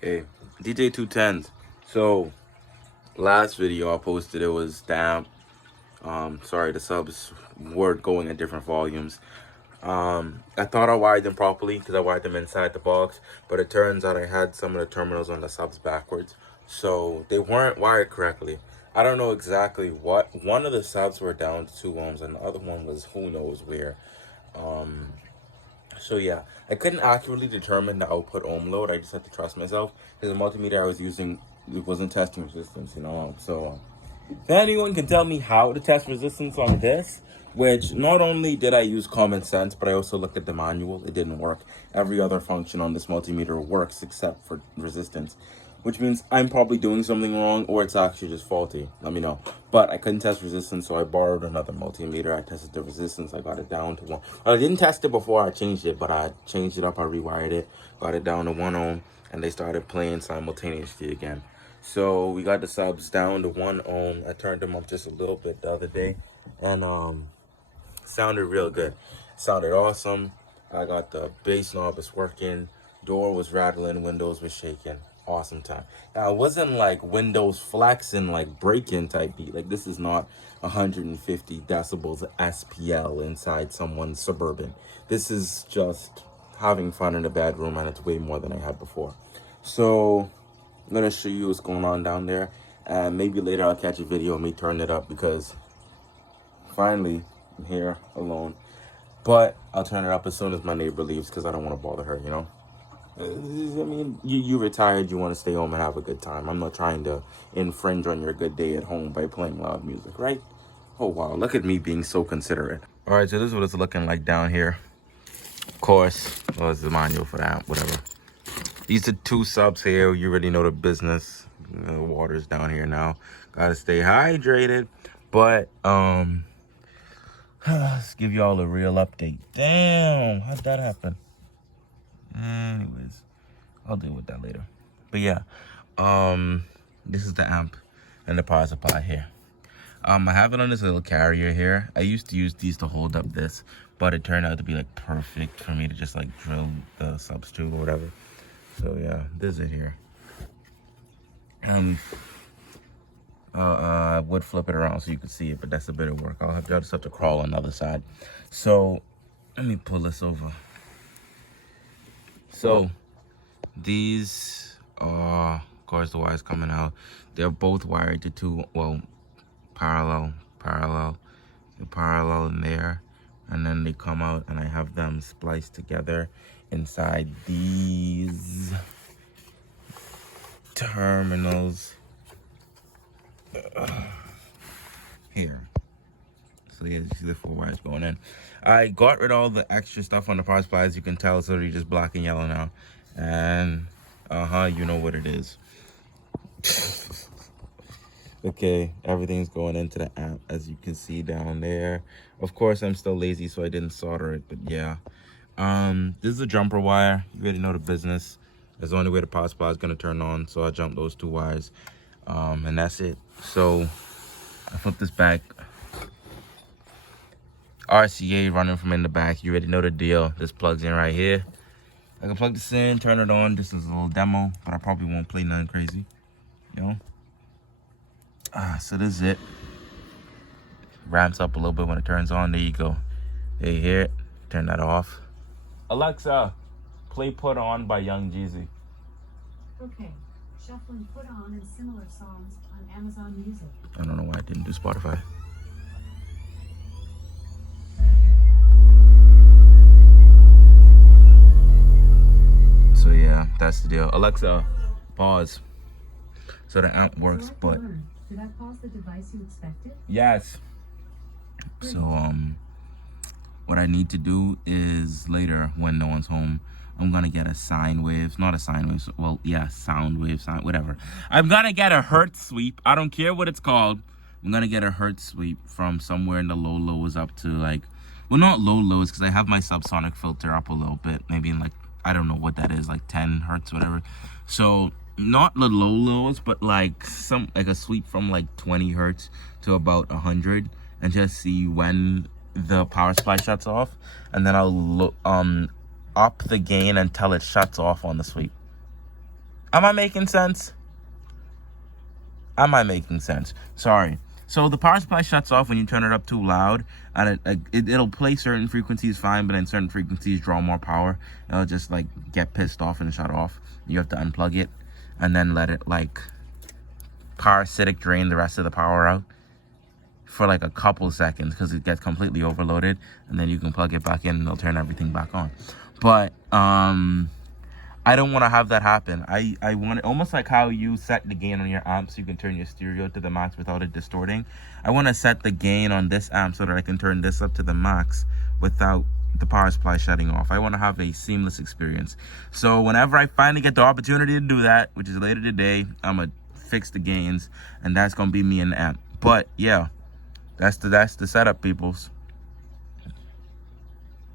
Hey, DJ 210s. So, last video I posted, it was damp. Sorry, the subs were going at different volumes. I thought I wired them properly because I wired them inside the box, but it turns out I had some of the terminals on the subs backwards, so they weren't wired correctly. I don't know exactly what. One of the subs were down to 2 ohms, and the other one was who knows where. So yeah, I couldn't accurately determine the output ohm load. I just had to trust myself because the multimeter I was using, it wasn't testing resistance, So if anyone can tell me how to test resistance on this, which not only did I use common sense, but I also looked at the manual. It didn't work. Every other function on this multimeter works except for resistance, which means I'm probably doing something wrong or it's actually just faulty. Let me know. But I couldn't test resistance, so I borrowed another multimeter. I tested the resistance. I got it down to 1. Well, I didn't test it before I changed it, but I changed it up. I rewired it, got it down to 1 ohm, and they started playing simultaneously again. So we got the subs down to 1 ohm. I turned them up just a little bit the other day, and sounded real good. Sounded awesome. I got the bass knob is working. Door was rattling. Windows was shaking. Awesome time. Now, it wasn't like Windows flexing, like break-in type beat. Like, this is not 150 decibels SPL inside someone's Suburban. This is just having fun in a bedroom, and it's way more than I had before. So I'm gonna show you what's going on down there, and maybe later I'll catch a video of me turning it up because finally I'm here alone. But I'll turn it up as soon as my neighbor leaves because I don't want to bother her. I mean, you retired, you want to stay home and have a good time. I'm not trying to infringe on your good day at home by playing loud music, right? Oh wow, look at me being so considerate. All right, so this is what it's looking like down here. Of course, well, it's the manual for that, whatever. These are 2 subs here. You already know the business. The water's down here now. Gotta stay hydrated. But let's give y'all a real update. Damn, how'd that happen? Anyways, I'll deal with that later. But yeah, this is the amp and the power supply here. I have it on this little carrier here. I used to use these to hold up this, but it turned out to be like perfect for me to just like drill the subs to or whatever. So yeah, this is it here. I would flip it around so you could see it, but that's a bit of work. I'll just have to crawl on the other side. So let me pull this over. So these are, of course, the wires coming out. They're both wired to 2, well, parallel in there, and then they come out, and I have them spliced together inside these terminals here. So yeah, you see the 4 wires going in. I got rid of all the extra stuff on the power supply. As you can tell, it's literally just black and yellow now. And you know what it is. Okay, everything's going into the amp, as you can see down there. Of course, I'm still lazy, so I didn't solder it, but yeah. This is a jumper wire. You already know the business. That's the only way the power supply is going to turn on, so I jumped those 2 wires. And that's it. So I flip this back. RCA running from in the back. You already know the deal. This plugs in right here. I can plug this in, turn it on. This is a little demo, but I probably won't play nothing crazy. So this is it. Ramps up a little bit when it turns on. There you go. There you hear it. Turn that off. Alexa, play Put On by Young Jeezy. Okay. Shuffling Put On and similar songs on Amazon Music. I don't know why I didn't do Spotify. So yeah, that's the deal. Alexa, pause. So the amp works, but did I pause the device you expected? yes. So what I need to do is later when no one's home, I'm gonna get a sine wave, not a sine wave, well, yeah, sound wave, whatever. I'm gonna get a hertz sweep. I don't care what it's called. I'm gonna get a hertz sweep from somewhere in the low lows up to like, well, not low lows, because I have my subsonic filter up a little bit, maybe in like, I don't know what that is, like 10 hertz, whatever. So not the low lows, but like a sweep from like 20 hertz to about 100, and just see when the power supply shuts off, and then I'll up the gain until it shuts off on the sweep. Am I making sense? Am I making sense? Sorry. So the power supply shuts off when you turn it up too loud, and it'll play certain frequencies fine, but then certain frequencies draw more power. It'll just like get pissed off and shut off. You have to unplug it and then let it like parasitic drain the rest of the power out for like a couple seconds because it gets completely overloaded, and then you can plug it back in and it'll turn everything back on. But I don't want to have that happen. I want it almost like how you set the gain on your amp so you can turn your stereo to the max without it distorting. I want to set the gain on this amp so that I can turn this up to the max without the power supply shutting off. I want to have a seamless experience. So whenever I finally get the opportunity to do that, which is later today, I'm going to fix the gains, and that's going to be me and the amp. But yeah, that's the setup, peoples.